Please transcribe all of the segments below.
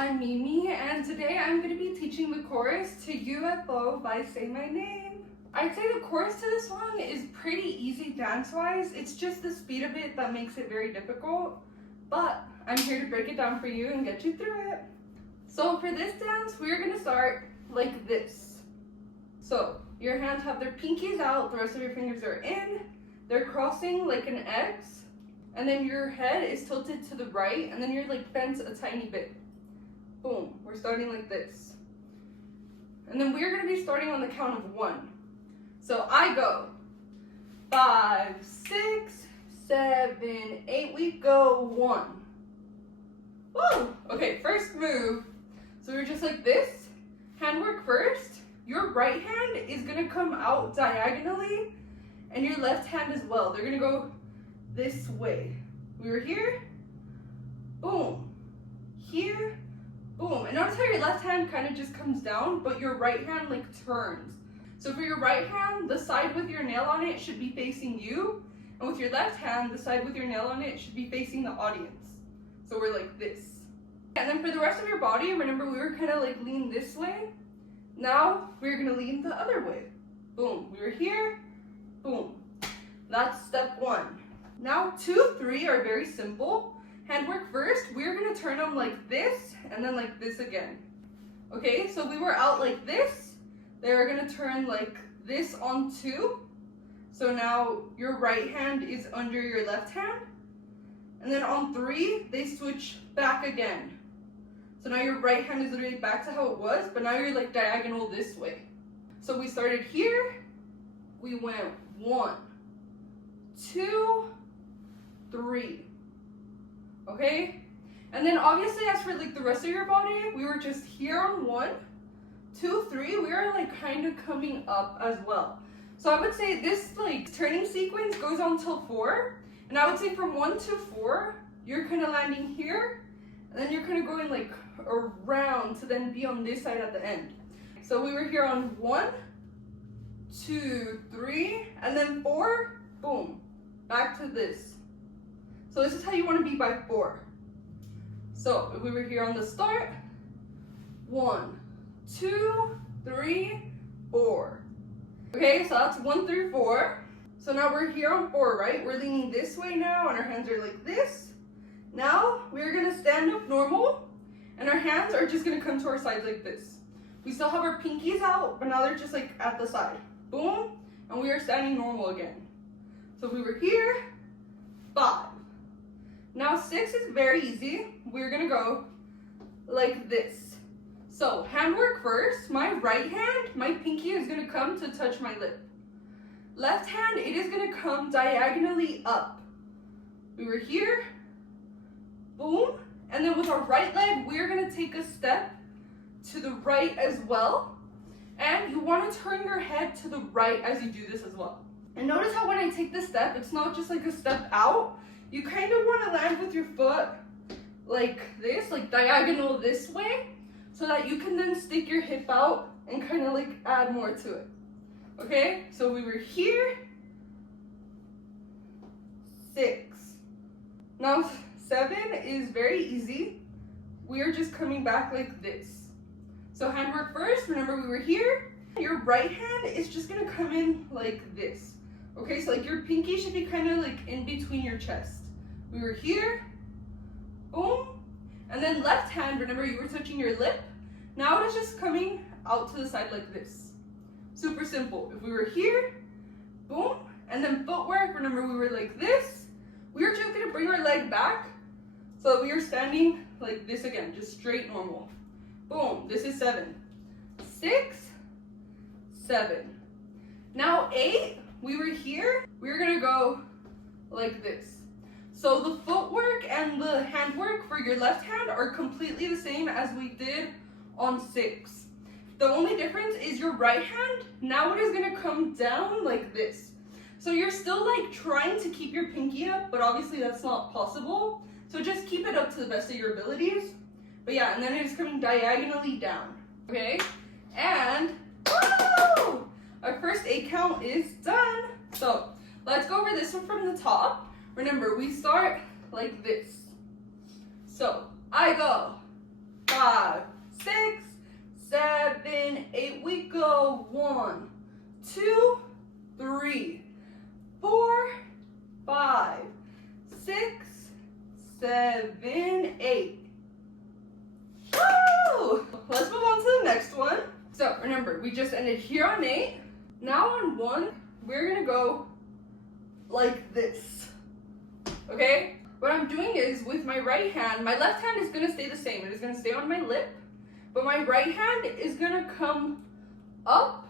I'm Mimi, and today I'm going to be teaching the chorus to UFO by Say My Name. I'd say the chorus to this song is pretty easy dance-wise. It's just the speed of it that makes it very difficult, but I'm here to break it down for you and get you through it. So for this dance, we're going to start like this. So your hands have their pinkies out, the rest of your fingers are in, they're crossing like an X, and then your head is tilted to the right, and then you're like bent a tiny bit. Boom, we're starting like this. And then we're gonna be starting on the count of 1. So I go 5, 6, 7, 8, we go 1. Woo! Okay, first move. So we're just like this, handwork first. Your right hand is gonna come out diagonally, and your left hand as well. They're gonna go this way. We were here, boom, here, boom. And notice how your left hand kind of just comes down, but your right hand like turns. So for your right hand, the side with your nail on it should be facing you, and with your left hand, the side with your nail on it should be facing the audience. So we're like this. And then for the rest of your body, remember we were kind of like lean this way. Now we're gonna lean the other way. Boom, we were here, boom. That's step 1. Now 2, 3 are very simple. Handwork first, we're gonna turn them like this and then like this again. Okay, so we were out like this. They're gonna turn like this on 2. So now your right hand is under your left hand. And then on 3, they switch back again. So now your right hand is literally back to how it was, but now you're like diagonal this way. So we started here, we went 1, 2, 3. Okay? And then obviously as for like the rest of your body, we were just here on 1, 2, 3, we were like kind of coming up as well. So I would say this like turning sequence goes on till 4. And I would say from 1 to 4, you're kind of landing here, and then you're kind of going like around to then be on this side at the end. So we were here on 1, 2, 3, and then 4, boom, back to this. So this is how you want to be by 4. So if we were here on the start, 1, 2, 3, 4. Okay, so that's 1 through 4. So now we're here on 4, right? We're leaning this way now, and our hands are like this. Now we're gonna stand up normal, and our hands are just gonna come to our sides like this. We still have our pinkies out, but now they're just like at the side. Boom, and we are standing normal again. So we were here, 5. Now 6 is very easy. We're gonna go like this. So handwork first, my right hand, my pinky is gonna come to touch my lip. Left hand, it is gonna come diagonally up. We were here, boom, and then with our right leg, we're gonna take a step to the right as well. And you wanna turn your head to the right as you do this as well. And notice how when I take this step, it's not just like a step out. You kind of wanna land with your foot like this, like diagonal this way, so that you can then stick your hip out and kind of like add more to it. Okay, so we were here, 6. Now 7 is very easy. We are just coming back like this. So handwork first, remember we were here. Your right hand is just gonna come in like this. Okay, so like your pinky should be kind of like in between your chest. We were here, boom. And then left hand, remember you were touching your lip. Now it is just coming out to the side like this. Super simple. If we were here, boom, and then footwork, remember we were like this. We are just gonna bring our leg back so that we are standing like this again, just straight normal. Boom, this is 7. 6, 7. Now 8, we were here, we're gonna go like this. So the footwork and the handwork for your left hand are completely the same as we did on 6. The only difference is your right hand, now it is gonna come down like this. So you're still like trying to keep your pinky up, but obviously that's not possible. So just keep it up to the best of your abilities. But yeah, and then it is coming diagonally down, okay? And, woo! Our first 8 count is done. So let's go over this one from the top. Remember, we start like this. So I go 5, 5, 6, 7, 8. We go 1, 2, 3, 4, 5, 6, 7, 8. Woo! Let's move on to the next one. So remember, we just ended here on 8. Now on 1, we're gonna go like this. Okay? What I'm doing is with my right hand, my left hand is gonna stay the same. It is gonna stay on my lip, but my right hand is gonna come up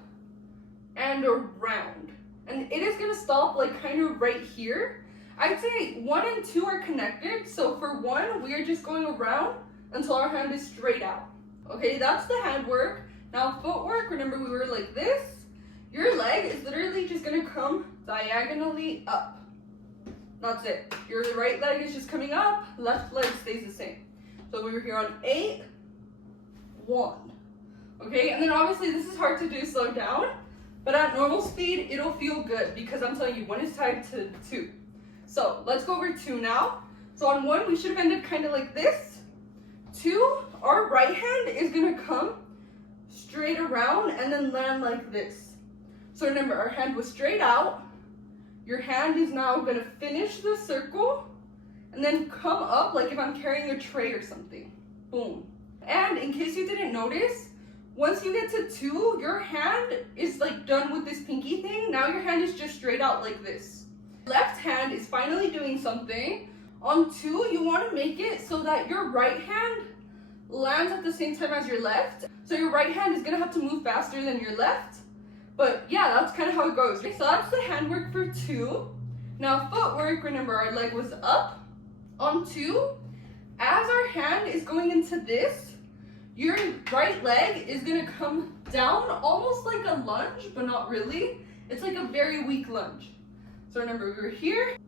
and around. And it is gonna stop like kind of right here. I'd say 1 and 2 are connected. So for 1, we are just going around until our hand is straight out. Okay, that's the hand work. Now footwork, remember we were like this. Your leg is literally just gonna come diagonally up. That's it. Your right leg is just coming up, left leg stays the same. So we were here on 8, 1. Okay, and then obviously this is hard to do slow down, but at normal speed, it'll feel good because I'm telling you, 1 is tied to 2. So let's go over 2 now. So on 1, we should have ended kind of like this. 2, our right hand is gonna come straight around and then land like this. So remember, our hand was straight out. Your hand is now gonna finish the circle and then come up like if I'm carrying a tray or something. Boom. And in case you didn't notice, once you get to 2, your hand is like done with this pinky thing. Now your hand is just straight out like this. Left hand is finally doing something. On 2, you want to make it so that your right hand lands at the same time as your left. So your right hand is gonna have to move faster than your left. But yeah, that's kind of how it goes. So that's the handwork for 2. Now footwork, remember our leg was up. On 2, as our hand is going into this, your right leg is gonna come down almost like a lunge, but not really. It's like a very weak lunge. So remember, we were here,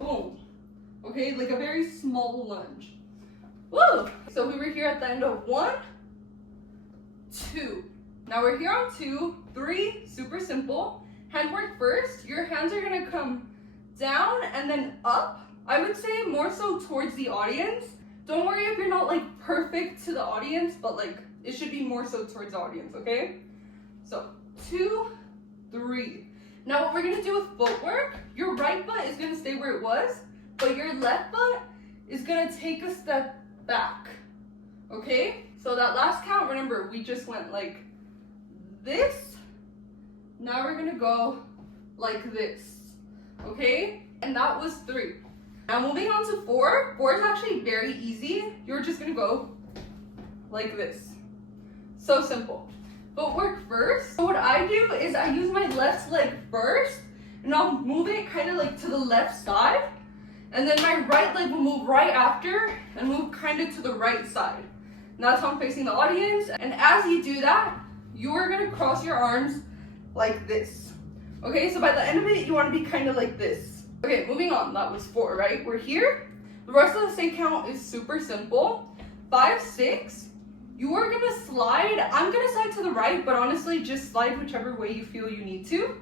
boom. Okay, like a very small lunge. Woo! So we were here at the end of 1, 2. Now we're here on 2, 3, super simple. Handwork first, your hands are gonna come down and then up. I would say more so towards the audience. Don't worry if you're not like perfect to the audience, but like it should be more so towards the audience, okay? So 2, 3. Now what we're gonna do with footwork, your right foot is gonna stay where it was, but your left foot is gonna take a step back, okay? So that last count, remember, we just went like this. Now we're gonna go like this, okay? And that was 3. Now moving on to 4. 4 is actually very easy. You're just gonna go like this. So simple. Footwork first. So what I do is I use my left leg first, and I'll move it kind of like to the left side. And then my right leg will move right after and move kind of to the right side. And that's how I'm facing the audience. And as you do that, you're gonna cross your arms like this. Okay, so by the end of it, you wanna be kind of like this. Okay, moving on, that was 4, right? We're here. The rest of the stay count is super simple. 5, 6, you are gonna slide. I'm gonna slide to the right, but honestly, just slide whichever way you feel you need to.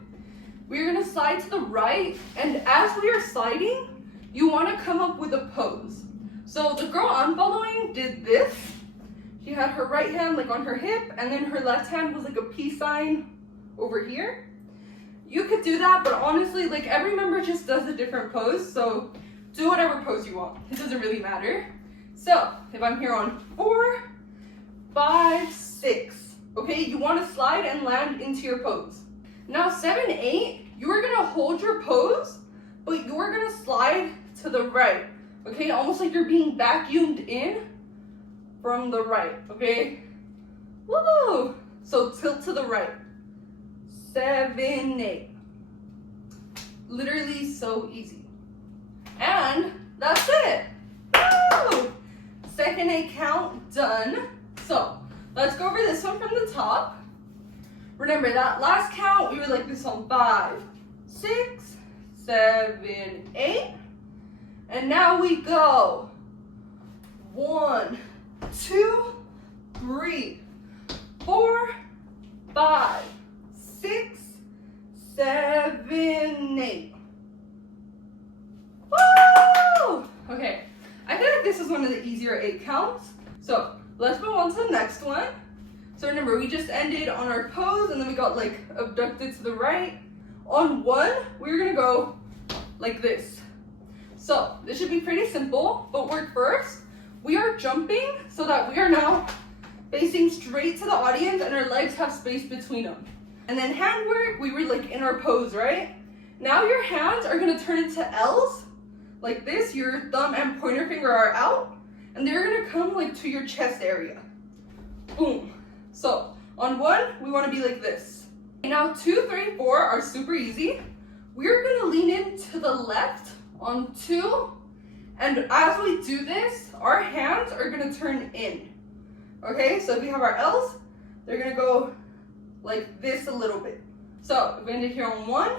We're gonna slide to the right, and as we are sliding, you wanna come up with a pose. So the girl I'm following did this. She had her right hand like on her hip, and then her left hand was like a peace sign over here. You could do that, but honestly, like every member just does a different pose, so do whatever pose you want. It doesn't really matter. So if I'm here on 4, 5, 6, okay, you want to slide and land into your pose. Now 7, 8, you're gonna hold your pose, but you're gonna slide to the right, okay, almost like you're being vacuumed in from the right, okay? Woo! So tilt to the right. 7, 8. Literally so easy. And that's it. Woo! Second 8 count done. So let's go over this one from the top. Remember that last count, we were like this on 5, 6, 7, 8. And now we go 1, 2, 3, 4, 5, 6, 7, 8. Woo! Okay, I feel like this is one of the easier 8 counts. So let's move on to the next one. So remember, we just ended on our pose and then we got like abducted to the right. On one, we're gonna go like this. So this should be pretty simple, but work first. We are jumping so that we are now facing straight to the audience and our legs have space between them. And then hand work, we were like in our pose, right? Now your hands are gonna turn into L's, like this. Your thumb and pointer finger are out, and they're gonna come like to your chest area. Boom. So on one, we wanna be like this. Now 2, 3, 4 are super easy. We're gonna lean in to the left on 2, and as we do this, our hands are gonna turn in. Okay, so if we have our L's, they're gonna go like this a little bit. So if we end it here on 1,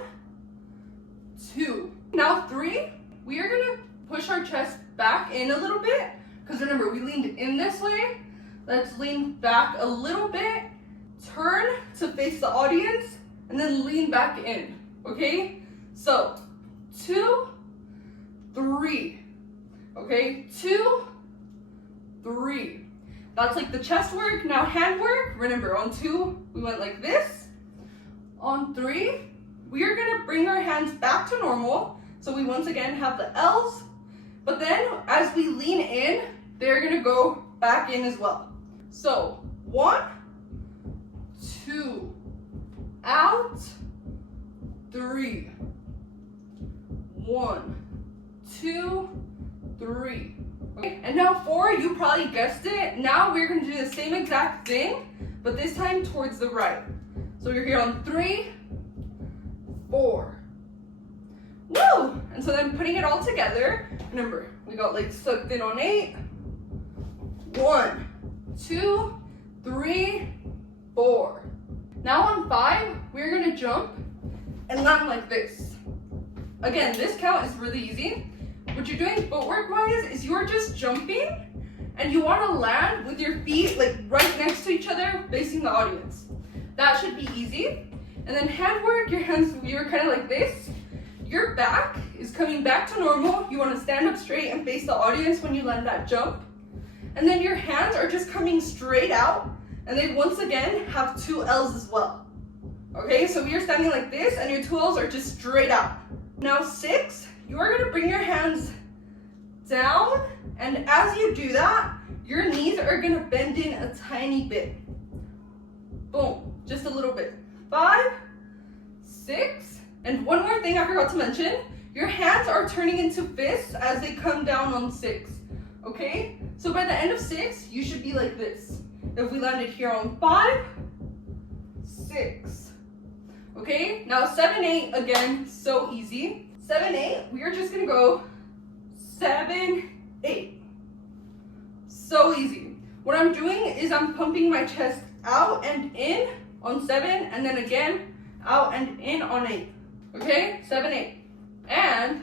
2. Now 3, we are gonna push our chest back in a little bit, because remember, we leaned in this way. Let's lean back a little bit, turn to face the audience, and then lean back in, okay? So 2, 3, okay? 2, 3. That's like the chest work. Now hand work, remember on 2, we went like this. On 3, we are gonna bring our hands back to normal. So we once again have the L's, but then as we lean in, they're gonna go back in as well. So 1, 2, out, 3, 1, 2, 3. Okay. And now 4, you probably guessed it. Now we're gonna do the same exact thing, but this time towards the right. So you're here on 3, 4. Woo! And so then putting it all together, remember, we got like sucked in on 8. 1, 2, 3, 4. Now on 5, we're gonna jump and land like this. Again, this count is really easy. What you're doing footwork wise is you're just jumping and you want to land with your feet like right next to each other facing the audience. That should be easy. And then hand work, your hands, you're kind of like this. Your back is coming back to normal. You want to stand up straight and face the audience when you land that jump. And then your hands are just coming straight out, and they once again have 2 L's as well. Okay, so we are standing like this and your 2 L's are just straight out. Now 6, you are going to bring your hands down, and as you do that, your knees are going to bend in a tiny bit. Boom, just a little bit. 5, 6, and one more thing I forgot to mention, your hands are turning into fists as they come down on 6, okay? So by the end of 6, you should be like this. If we landed here on 5, 6, okay? Now 7, 8, again, so easy. 7, 8, we are just gonna go 7, 8. So easy. What I'm doing is I'm pumping my chest out and in on 7, and then again, out and in on 8. Okay, 7, 8. And,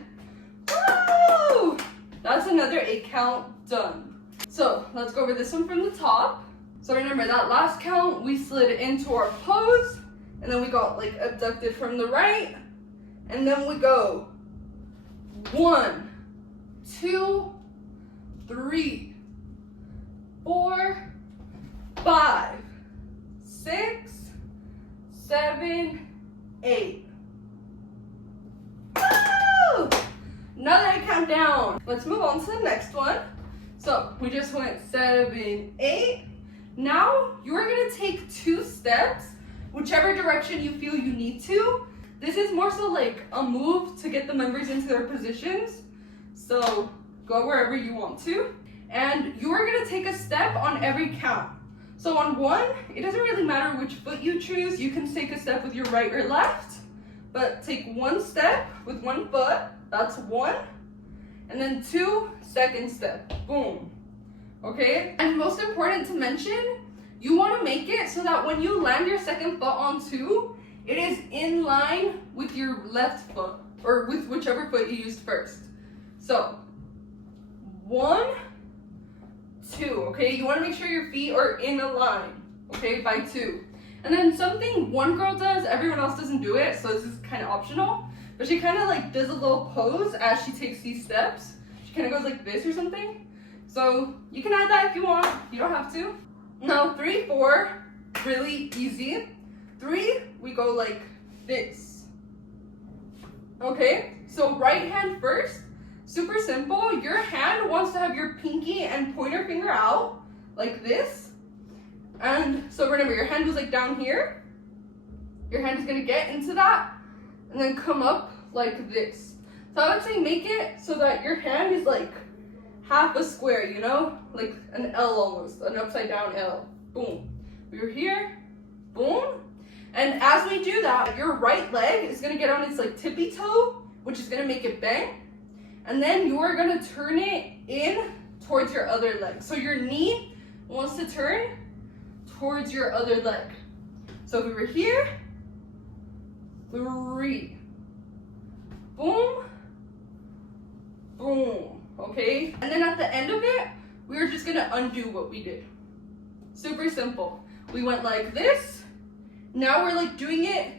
woo! That's another 8 count done. So let's go over this one from the top. So remember that last count, we slid into our pose, and then we got like abducted from the right, and then we go 1, 2, 3, 4, 5, 6, 7, 8. Woo! Another 8 count down. Let's move on to the next one. So we just went 7, 8. Now you're gonna take 2 steps, whichever direction you feel you need to. This is more so like a move to get the members into their positions. So go wherever you want to. And you're gonna take a step on every count. So on 1, it doesn't really matter which foot you choose. You can take a step with your right or left, but take 1 step with 1 foot, that's 1. And then 2, second step, boom. Okay, and most important to mention, you wanna make it so that when you land your second foot on 2, it is in line with your left foot, or with whichever foot you used first. So, 1, 2, okay? You wanna make sure your feet are in a line, okay, by 2. And then something one girl does, everyone else doesn't do it, so this is kind of optional, but she kind of like does a little pose as she takes these steps. She kind of goes like this or something. So you can add that if you want, you don't have to. Now 3, 4, really easy. 3, we go like this. Okay, so right hand first, super simple. Your hand wants to have your pinky and pointer finger out like this. And so remember, your hand was like down here. Your hand is gonna get into that and then come up like this. So I would say make it so that your hand is like half a square, you know? Like an L almost, an upside down L. Boom. We're here, boom. And as we do that, your right leg is gonna get on its like tippy toe, which is gonna make it bend. And then you are gonna turn it in towards your other leg. So your knee wants to turn towards your other leg. So if we were here, 3, boom, boom, okay? And then at the end of it, we are just gonna undo what we did. Super simple. We went like this. Now we're like doing it,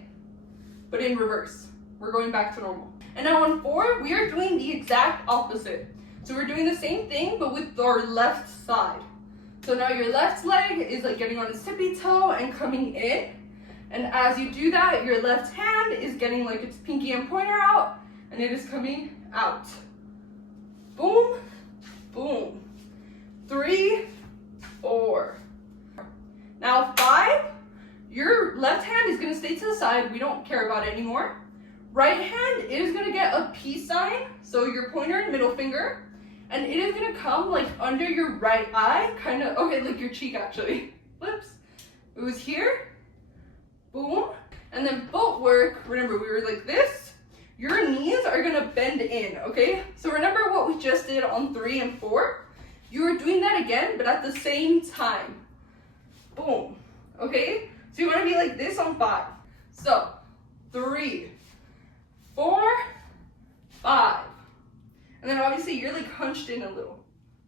but in reverse. We're going back to normal. And now on 4, we are doing the exact opposite. So we're doing the same thing, but with our left side. So now your left leg is like getting on its tippy toe and coming in. And as you do that, your left hand is getting like its pinky and pointer out, and it is coming out. Boom, boom. 3, 4. Now 5, your left hand is gonna stay to the side. We don't care about it anymore. Right hand, it is gonna get a peace sign. So your pointer and middle finger, and it is gonna come like under your right eye, kind of, okay, like your cheek actually. Whoops. It was here. Boom. And then footwork, remember we were like this. Your knees are gonna bend in, okay? So remember what we just did on 3 and 4? You are doing that again, but at the same time. Boom, okay? So you wanna be like this on 5. So, 3, 4, 5. And then obviously you're like hunched in a little.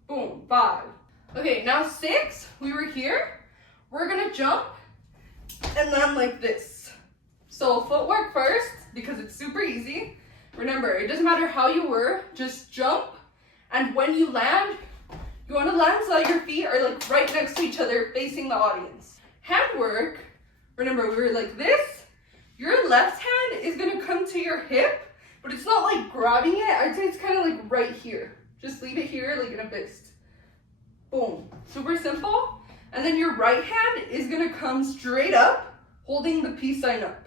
Boom, 5. Okay, now 6, we were here. We're gonna jump and then like this. So footwork first, because it's super easy. Remember, it doesn't matter how you were, just jump. And when you land, you wanna land so that your feet are like right next to each other, facing the audience. Handwork, remember we were like this. Your left hand is gonna come to your hip, but it's not like grabbing it. I'd say it's kind of like right here. Just leave it here like in a fist. Boom, super simple. And then your right hand is gonna come straight up, holding the peace sign up.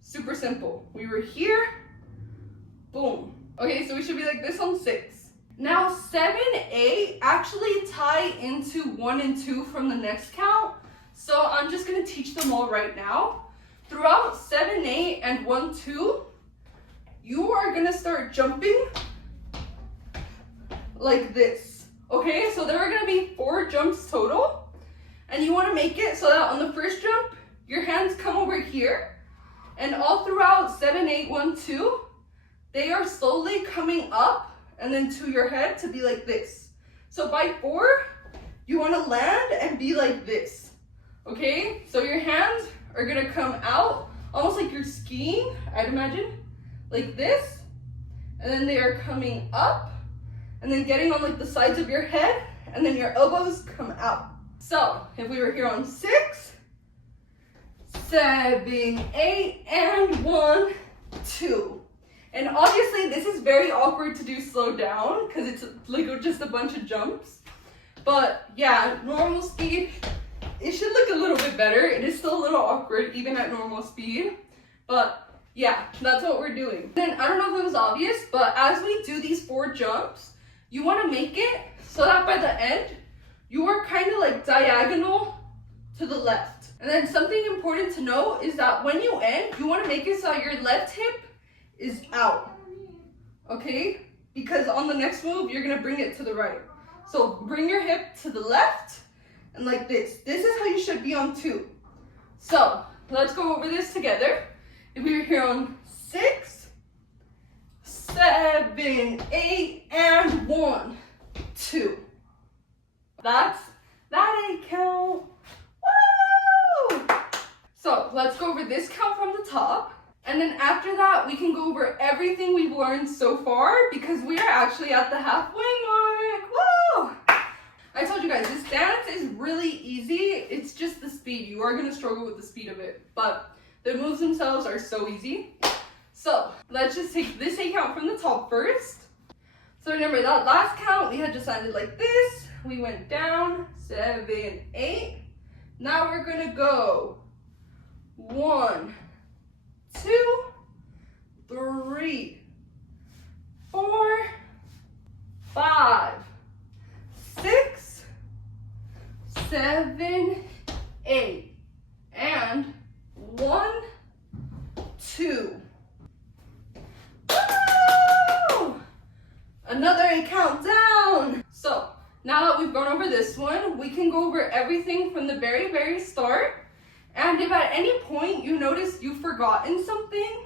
Super simple. We were here, boom. Okay, so we should be like this on 6. Now 7, 8 actually tie into 1 and 2 from the next count. So I'm just gonna teach them all right now. Throughout 7, 8, and 1, 2, you are gonna start jumping like this. Okay, so there are gonna be 4 jumps total. And you wanna make it so that on the first jump, your hands come over here. And all throughout 7, 8, 1, 2, they are slowly coming up and then to your head to be like this. So by 4, you wanna land and be like this. Okay, so your hands are gonna come out, almost like you're skiing, I'd imagine, like this. And then they are coming up and then getting on like the sides of your head, and then your elbows come out. So if we were here on 6, 7, 8, and 1, 2. And obviously this is very awkward to do slow down because it's like just a bunch of jumps. But yeah, normal speed, it should look a little bit better. It is still a little awkward even at normal speed. But yeah, that's what we're doing. Then I don't know if it was obvious, but as we do these 4 jumps, you want to make it so that by the end, you are kind of like diagonal to the left. And then something important to know is that when you end, you want to make it so that your left hip is out. Okay? Because on the next move, you're going to bring it to the right. So bring your hip to the left and like this. This is how you should be on 2. So let's go over this together. If we were here on 6, 7, 8, and 1, 2. That's that 8 count. Woo! So let's go over this count from the top. And then after that, we can go over everything we've learned so far because we are actually at the halfway mark. Woo! dance is really easy. It's just the speed. You are going to struggle with the speed of it, but the moves themselves are so easy. So let's just take this 8 count from the top first. So remember that last count, we had just landed like this. We went down, 7, 8. Now we're going to go 1, 2, 3, 4, 5, 6, 7, 8, and 1, 2. Woo! Another 8 count down. So now that we've gone over this one, we can go over everything from the very, very start. And if at any point you notice you've forgotten something,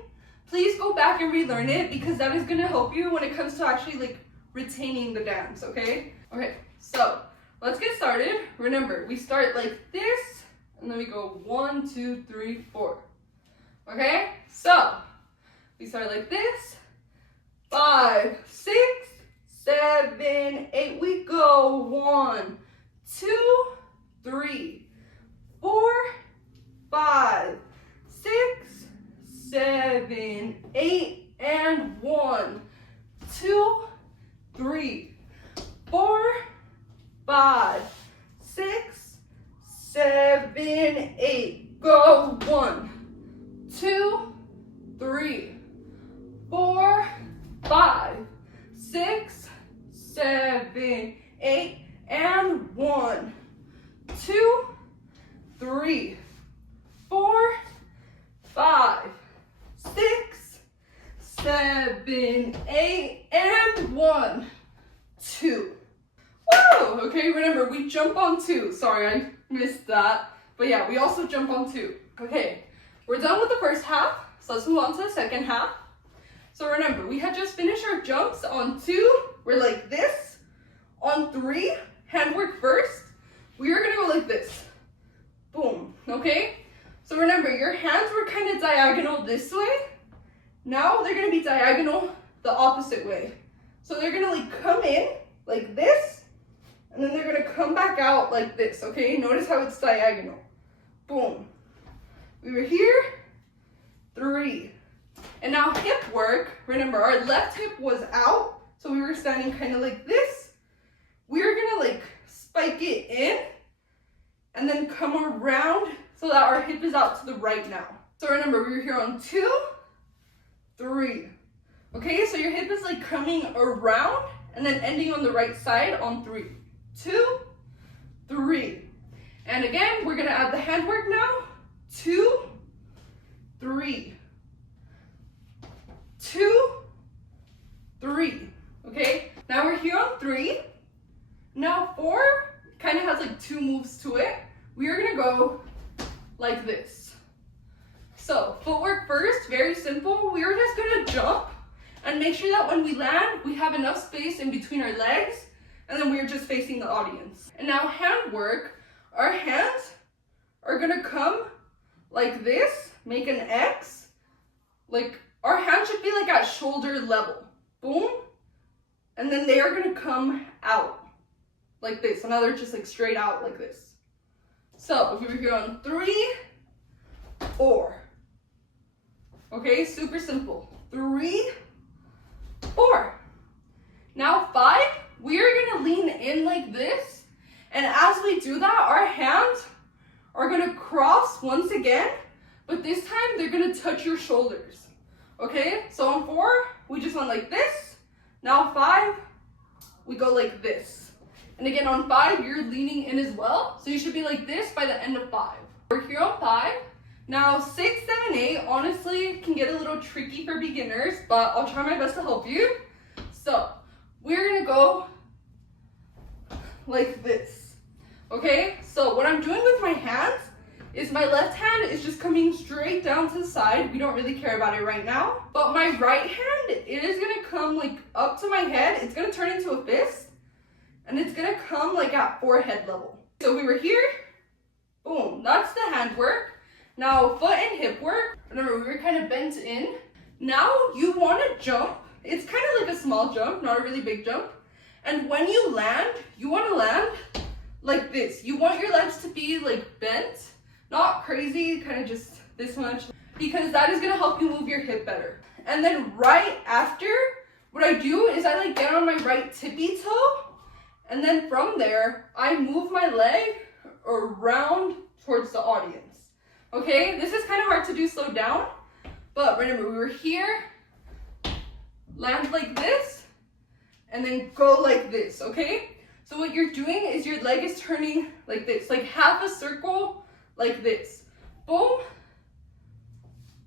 please go back and relearn it, because that is going to help you when it comes to actually like retaining the dance, okay? Okay, so let's get started. Remember, we start like this, and then we go 1, 2, 3, 4. Okay, so we start like this, 5, 6, 7, 8. We go 1, 2, 3, 4, 5, 6, 7, 8, and 1, 2, 3, 4, 5, 6, 7, 8. Go 1, 2, 3, 4, 5, 6, 7, 8, and 1, 2, 3, 4, 5, 6, 7, 8, and 1, 2. Woo! Okay, remember, we jump on 2. Sorry, I missed that. But yeah, we also jump on 2. Okay, we're done with the first half, so let's move on to the second half. So remember, we had just finished our jumps on 2. We're like this. On 3, handwork first. We are gonna go like this. Boom, okay? So remember, your hands were kind of diagonal this way. Now they're gonna be diagonal the opposite way. So they're gonna like come in like this, and then they're gonna come back out like this, okay? Notice how it's diagonal. Boom. We were here, 3. And now hip work, remember our left hip was out, so we were standing kind of like this. We're gonna like spike it in, and then come around so that our hip is out to the right now. So remember, we were here on 2, 3. Okay, so your hip is like coming around and then ending on the right side on 3. 2, 3. And again, we're gonna add the handwork now. 2, 3. 2, 3. Okay, now we're here on 3. Now 4 kind of has like 2 moves to it. We are gonna go like this. So footwork first, very simple. We are just gonna jump and make sure that when we land, we have enough space in between our legs, and then we're just facing the audience. And now handwork, our hands are gonna come like this, make an X. Like our hands should be like at shoulder level. Boom. And then they are gonna come out like this. So now they're just like straight out like this. So if we were here on 3, 4. Okay, super simple. 3, 4. Now 5, we are gonna lean in like this. And as we do that, our hands are gonna cross once again, but this time they're gonna touch your shoulders. Okay, so on 4, we just went like this. Now 5, we go like this. And again, on 5, you're leaning in as well. So you should be like this by the end of 5. We're here on 5. Now 6, 7, 8, honestly, can get a little tricky for beginners, but I'll try my best to help you. So we're gonna go like this. Okay, so what I'm doing with my hands is my left hand is just coming straight down to the side. We don't really care about it right now. But my right hand, it is gonna come like up to my head. It's gonna turn into a fist, and it's gonna come like at forehead level. So we were here, boom, that's the handwork. Now foot and hip work, remember we were kind of bent in. Now you wanna jump. It's kind of like a small jump, not a really big jump. And when you land, you wanna land like this. You want your legs to be like bent, not crazy, kind of just this much, because that is gonna help you move your hip better. And then right after, what I do is I like get on my right tippy toe, and then from there, I move my leg around towards the audience. Okay, this is kind of hard to do slow down, but remember, we were here, land like this, and then go like this, okay? So what you're doing is your leg is turning like this, like half a circle like this. Boom,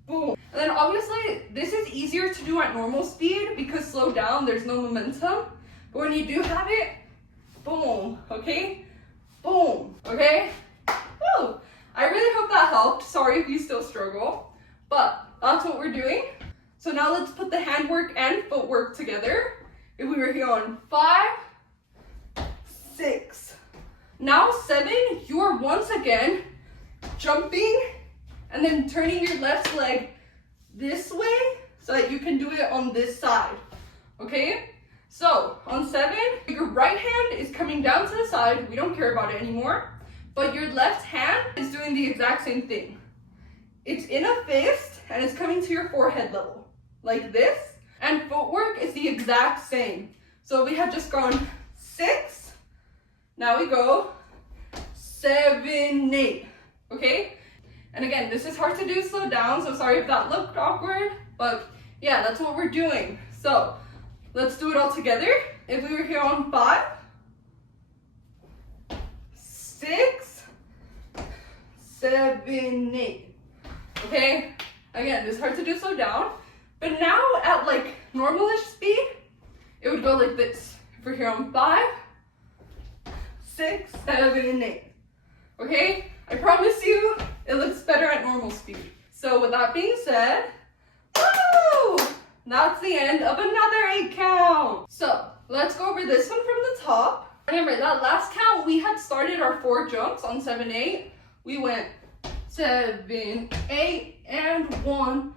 boom. And then obviously, this is easier to do at normal speed because slow down, there's no momentum. But when you do have it, boom, okay? Boom, okay? Woo! I really hope that helped. Sorry if you still struggle, but that's what we're doing. So now let's put the handwork and footwork together. If we were here on 5, 6, now 7, you are once again jumping and then turning your left leg this way so that you can do it on this side, okay? So on 7, your right hand is coming down to the side. We don't care about it anymore. But your left hand is doing the exact same thing. It's in a fist and it's coming to your forehead level, like this. And footwork is the exact same. So we have just gone 6, now we go 7, 8, okay? And again, this is hard to do slow down, so sorry if that looked awkward, but yeah, that's what we're doing. So let's do it all together. If we were here on 5, 6, 7, 8. Okay? Again, it's hard to do slow down, but now at like normalish speed, it would go like this. If we're here on 5, 6, 7, 8. Okay? I promise you, it looks better at normal speed. So with that being said, woo! That's the end of another 8 count. So let's go over this one from the top. Remember that last count, we had started our 4 jumps on 7, 8. We went 7, 8, and 1,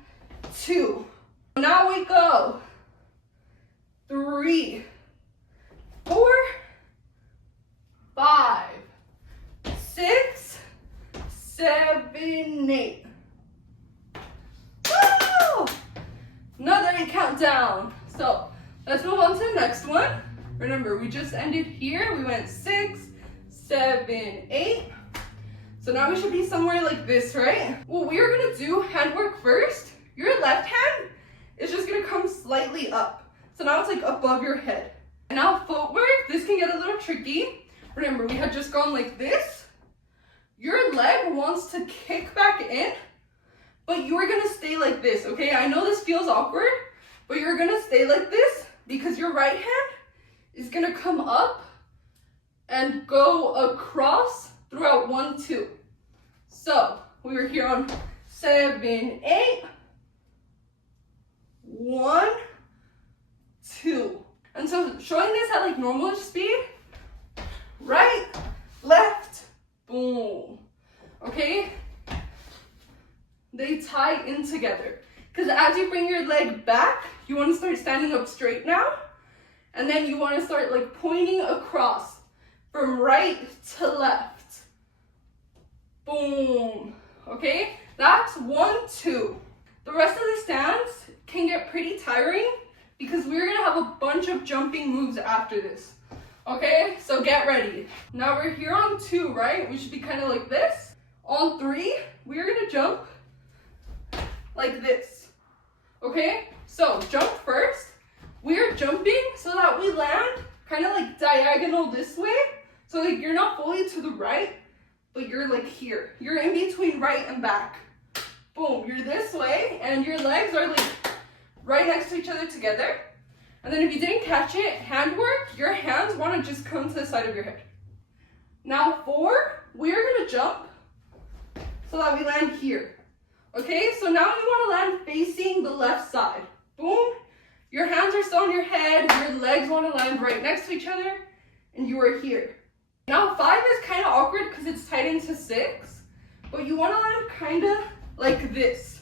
2. Now we go 3, 4, 5, 6, 7, 8. Woo! Another 8 countdown. So let's move on to the next one. Remember, we just ended here. We went 6, 7, 8. So now we should be somewhere like this, right? What we are gonna do handwork first. Your left hand is just gonna come slightly up. So now it's like above your head. And now footwork, this can get a little tricky. Remember, we had just gone like this. Your leg wants to kick back in, but you are gonna stay like this, okay? I know this feels awkward, but you're gonna stay like this because your right hand is gonna come up and go across throughout 1, 2. So we were here on 7, 8, 1, 2. And so showing this at like normalish speed, right, left, boom. Okay? They tie in together. Because as you bring your leg back, you want to start standing up straight now. And then you want to start like pointing across from right to left. Boom. Okay? That's 1, 2. The rest of the stance can get pretty tiring because we're going to have a bunch of jumping moves after this. Okay? So get ready. Now we're here on 2, right? We should be kind of like this. On 3, we're going to jump like this. Okay? So jump first. We're jumping so that we land kind of like diagonal this way. So like you're not fully to the right, but you're like here. You're in between right and back. Boom, you're this way and your legs are like right next to each other together. And then if you didn't catch it, handwork, your hands want to just come to the side of your head. Now 4, we're going to jump so that we land here. Okay, so now you want to land facing the left side. Boom. Your hands are still on your head, your legs want to land right next to each other, and you are here. Now 5 is kind of awkward because it's tied into 6, but you want to land kind of like this.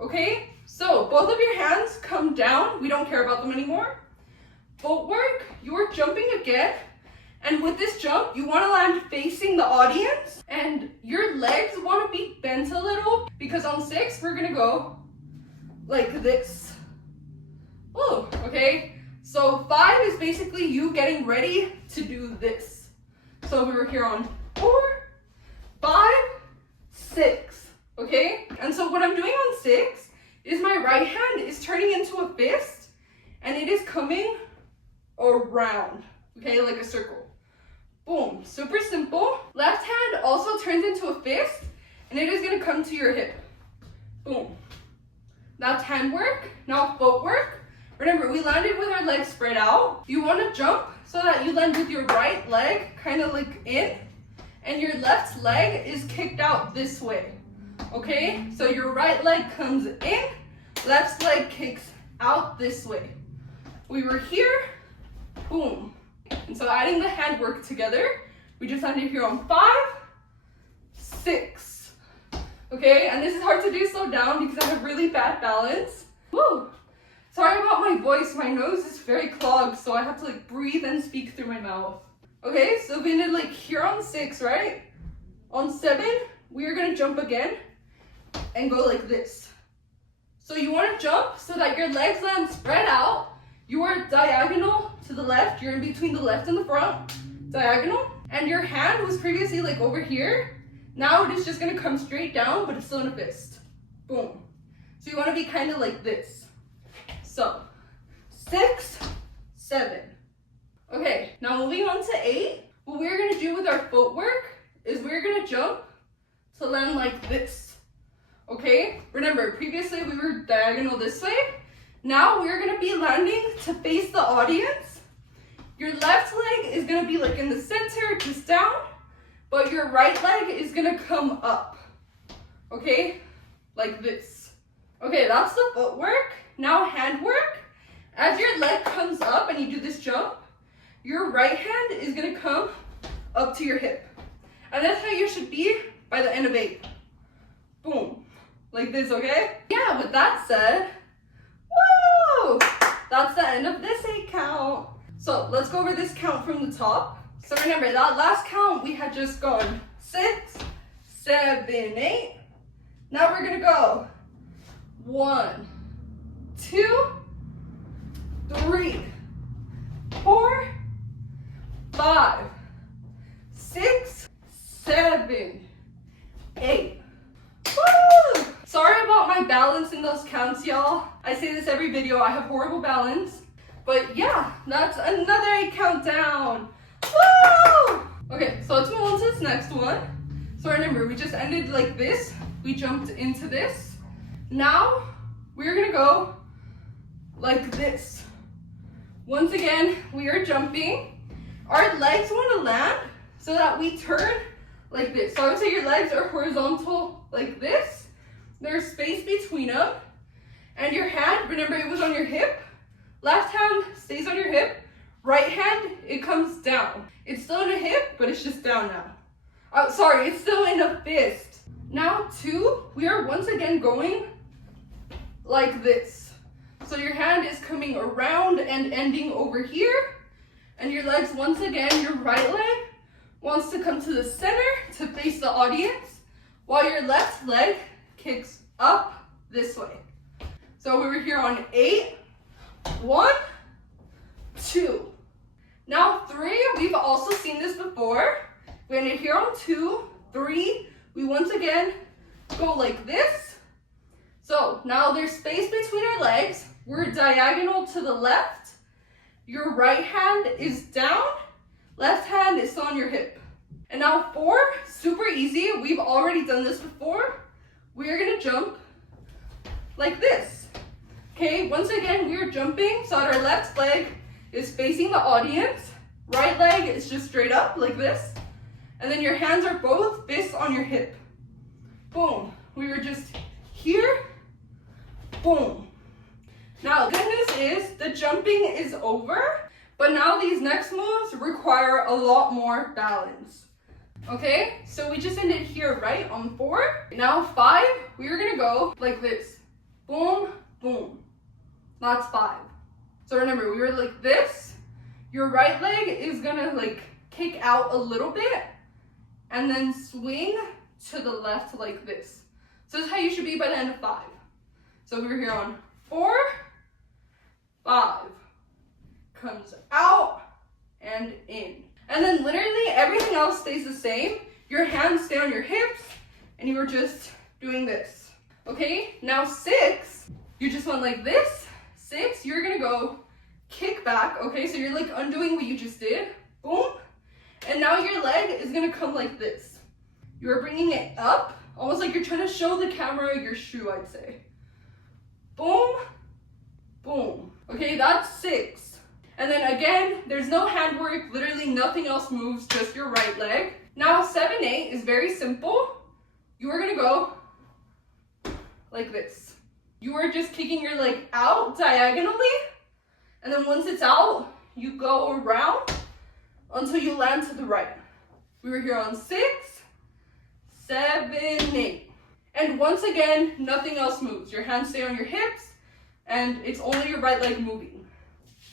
Okay, so both of your hands come down. We don't care about them anymore. Footwork, you're jumping again, And with this jump, you want to land facing the audience, and your legs want to be bent a little, because on 6, we're gonna go like this. Oh, okay? So 5 is basically you getting ready to do this. So we were here on 4, 5, 6, okay? And so what I'm doing on 6 is my right hand is turning into a fist, and it is coming around, okay, like a circle. Boom, super simple. Left hand also turns into a fist, and it is gonna come to your hip. Boom. That's hand work. Now footwork. Remember, we landed with our legs spread out. You wanna jump so that you land with your right leg kind of like in, and your left leg is kicked out this way, okay? So your right leg comes in, left leg kicks out this way. We were here, boom. And so adding the hand work together, we just landed here on 5, 6. Okay, and this is hard to do slow down because I have really bad balance. Woo! Sorry about my voice, my nose is very clogged, so I have to like breathe and speak through my mouth. Okay, so we ended like here on 6, right? On 7, we are gonna jump again and go like this. So you wanna jump so that your legs land spread out. You are diagonal to the left. You're in between the left and the front. Diagonal. And your hand was previously like over here. Now it is just gonna come straight down, but it's still in a fist. Boom. So you wanna be kind of like this. So, 6, 7. Okay, now moving on to 8. What we're gonna do with our footwork is we're gonna jump to land like this. Okay? Remember, previously we were diagonal this way. Now we're gonna be landing to face the audience. Your left leg is gonna be like in the center, just down, but your right leg is gonna come up, okay? Like this. Okay, that's the footwork. Now hand work. As your leg comes up and you do this jump, your right hand is gonna come up to your hip. And that's how you should be by the end of 8. Boom, like this, okay? Yeah, with that said, woo! That's the end of this 8 count. So let's go over this count from the top. So remember, that last count, we had just gone 6, 7, 8. Now we're gonna go 1, 2, 3, 4, 5, 6, 7, 8. Woo! Sorry about my balance in those counts, y'all. I say this every video, I have horrible balance. But yeah, that's another 8 count down. Woo! Okay, so let's move on to this next one. So remember, we just ended like this. We jumped into this. Now, we're gonna go like this. Once again, we are jumping. Our legs wanna land so that we turn like this. So I would say your legs are horizontal like this. There's space between them. And your hand, remember it was on your hip. Left hand stays on your hip. Right hand, it comes down. It's still in a hip, but it's just down now. Oh, sorry, it's still in a fist. Now 2, we are once again going like this. So your hand is coming around and ending over here. And your legs, once again, your right leg wants to come to the center to face the audience, while your left leg kicks up this way. So we were here on 8, 1, 2. Now 3, we've also seen this before. We ended here on 2, 3. We once again go like this. So now there's space between our legs. We're diagonal to the left. Your right hand is down. Left hand is still on your hip. And now 4, super easy. We've already done this before. We're gonna jump like this. Okay, once again, we're jumping so that our left leg is facing the audience. Right leg is just straight up like this. And then your hands are both fists on your hip. Boom. We were just here. Boom. Now, the good news is the jumping is over, but now these next moves require a lot more balance. Okay, so we just ended here, right, on 4. Now 5, we're gonna go like this. Boom, boom. That's 5. So remember, we were like this. Your right leg is gonna like kick out a little bit, and then swing to the left like this. So this is how you should be by the end of 5. So we were here on 4, 5, comes out and in. And then literally everything else stays the same. Your hands stay on your hips, and you are just doing this. Okay, now 6, you just went like this. 6, you're gonna go kick back, okay? So you're like undoing what you just did, boom. And now your leg is gonna come like this. You're bringing it up, almost like you're trying to show the camera your shoe, I'd say. Boom, boom. Okay, that's 6. And then again, there's no handwork, literally nothing else moves, just your right leg. Now 7, 8 is very simple. You are gonna go like this. You are just kicking your leg out diagonally, and then once it's out, you go around until you land to the right. We were here on 6, 7, 8. And once again, nothing else moves. Your hands stay on your hips, and it's only your right leg moving.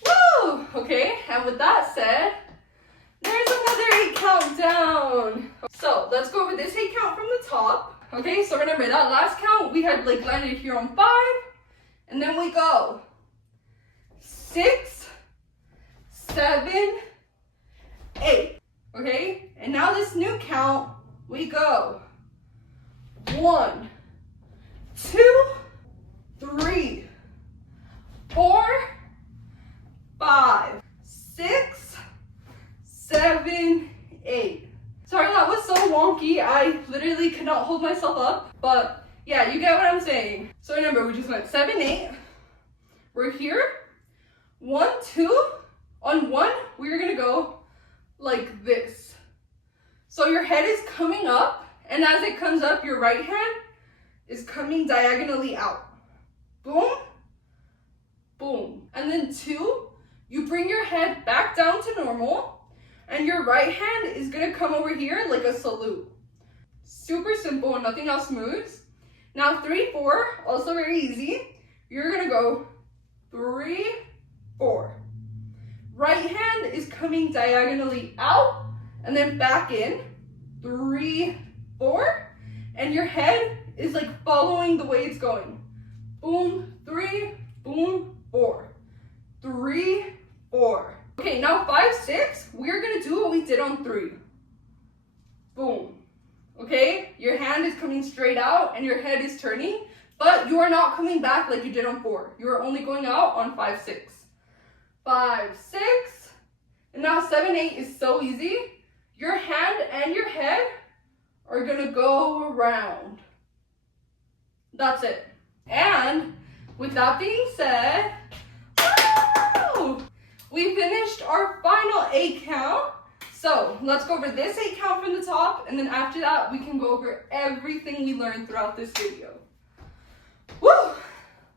Woo! Okay, and with that said, there's another 8 count down. So let's go over this 8 count from the top. Okay, so remember that last count, we had like landed here on 5, and then we go 6, 7, 8. Okay, and now this new count, we go 1, 2, 3, 4, 5, 6, 7, 8. Sorry, that was so wonky. I literally could not hold myself up. But yeah, you get what I'm saying. So remember, we just went 7, 8. We're here. 1, 2. On 1, we're gonna go like this. So your head is coming up, and as it comes up, your right hand is coming diagonally out. Boom, boom. And then 2, you bring your head back down to normal, and your right hand is gonna come over here like a salute. Super simple, nothing else moves. Now 3, 4, also very easy. You're gonna go 3, 4. Right hand is coming diagonally out and then back in. 3, 4. And your head is like following the way it's going. Boom, 3, boom, 4. 3, 4. Okay, now 5, 6, we're gonna do what we did on 3. Boom. Okay, your hand is coming straight out and your head is turning, but you are not coming back like you did on 4. You are only going out on 5, 6. 5, 6, and now 7, 8 is so easy. Your hand and your head are gonna go around. That's it. And with that being said, woo! We finished our final 8 count. So let's go over this 8 count from the top, and then after that, we can go over everything we learned throughout this video. Woo!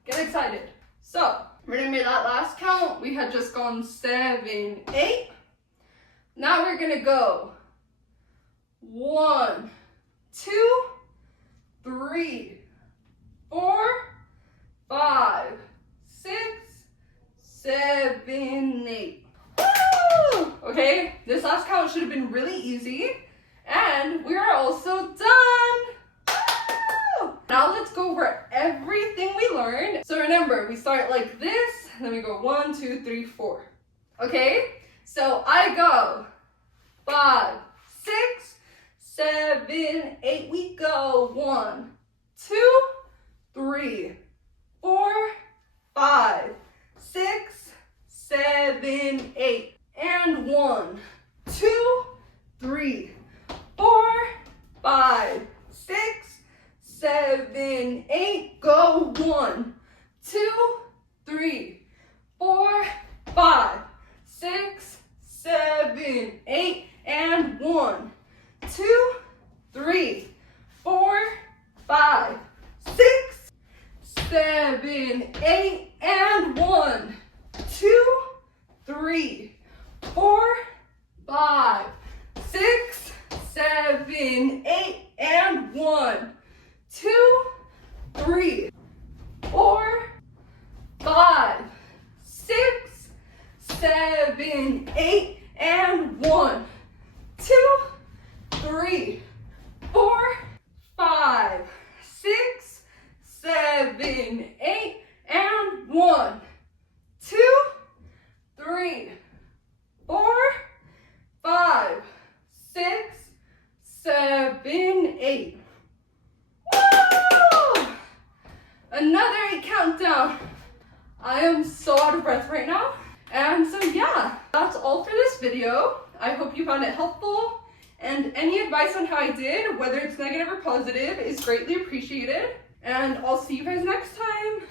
Get excited. So remember that last count, we had just gone 7, 8. Now we're gonna go 1, 2, 3, 4, 5, 6, 7, 8. Woo! Okay, this last count should have been really easy. And we are also done. Woo! Now let's go over everything we learned. So remember, we start like this, and then we go 1, 2, 3, 4. Okay, so I go 5, 6, 7, 8. We go 1, 2, 3, 4, 5, 6, 7, 8. And 1, 2, 3, 4, 5, 6, 7, 8. Go 1, 2, 3, 4, 5, 6, 7, 8. And 1, 2, 3, 4, 5, 6, 7, 8. And 1, 2, 3, 4, 5, 6, 7, 8. And 1, 2, 3, 4, 5, 6, 7, 8. And 1, 2, 3, 4, 5, 6, 7, 8, and 1, 2, 3, 4, 5, 6, 7, 8. Woo! Another 8 countdown. I am so out of breath right now. And so yeah, that's all for this video. I hope you found it helpful. And any advice on how I did, whether it's negative or positive, is greatly appreciated. And I'll see you guys next time.